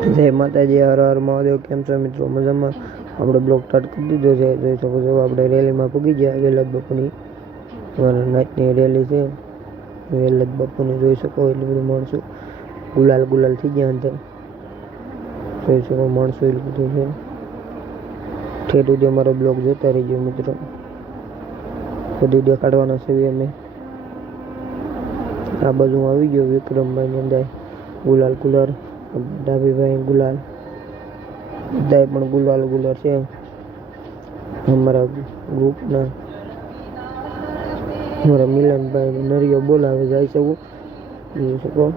જય માતાજી, હર હર મહાદેવ. કેમ છો મિત્રો? મજામાં? આપણે બ્લોગ સ્ટાર્ટ કરી દીધો છે. જોઈ શકો છો આપણે રેલીમાં પૂગી ગયા. વેલદ બાપુની અમારા નાઇટની રેલી છે. વેલદ બાપુને જોઈ શકો એટલું બધું માણસો ગુલાલ થઈ ગયા અંદર. જોઈ શકો માણસો એટલું બધું છે. ઠેઠ સુધી અમારો બ્લોગ જોતા રહી ગયો મિત્રો. બધું દેખાડવાના છે અમે. આ બાજુ આવી ગયો વિક્રમભાઈ ની અંદર ગુલાલ ડાભીભાઈ ગુલાલ, બધાએ પણ ગુલાલ છે અમારા ગ્રુપના. અમારા મિલનભાઈ નરિયો બોલાવે જઈ શકો જોઈ શકો.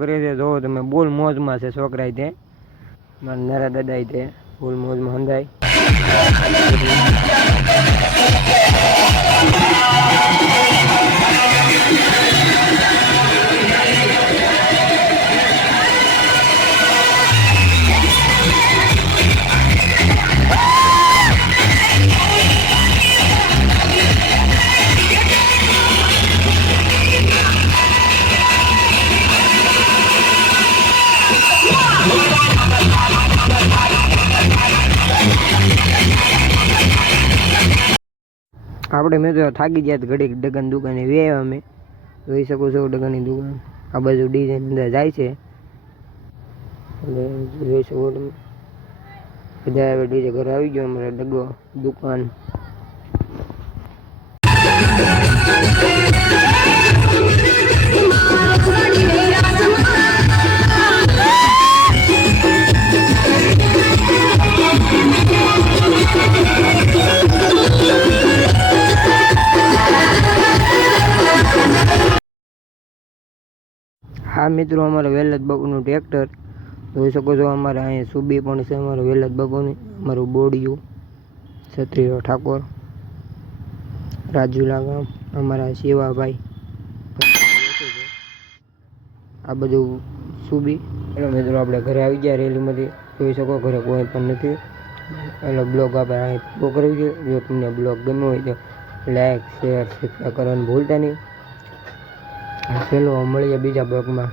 કરે છે જો તમે, બોલ મોજમાં છે છોકરા. તે મારા નારા દાદા તે બોલ મોજમાં હંધાય. આપણે મેં તો થાકી ગયા ઘડી ડગન દુકાને વ્યાયા અમે. જોઈ શકો છો ડગનની દુકાન આ બાજુ ડિઝાઇન અંદર જાય છે. એટલે જોઈ શકો તમે બધા હવે ડીજે ઘરે આવી ગયો અમારે ડગો દુકાન. હા મિત્રો, અમારે વેલદ બાપુનું ટ્રેક્ટર જોઈ શકો છો. અમારે અહીંયા સુબી પણ છે અમારે વેલદ બાપુની. અમારું બોડિયું ક્ષત્રિય ઠાકોર રાજુલા ગામ અમારા શિવાભાઈ. આ બધું સુબી. એટલે મિત્રો આપણે ઘરે આવી ગયા રેલીમાંથી. જોઈ શકો ઘરે કોઈ પણ નથી. એટલે બ્લોગ આપણે અહીં પૂરો કરવી જોઈએ. જો તમને બ્લોગ ગમ્યો હોય તો લાઈક શેર સબસ્ક્રાઈબ કરવાનું ભૂલતા નહીં. ચલો મળીએ બીજા બ્લોગમાં.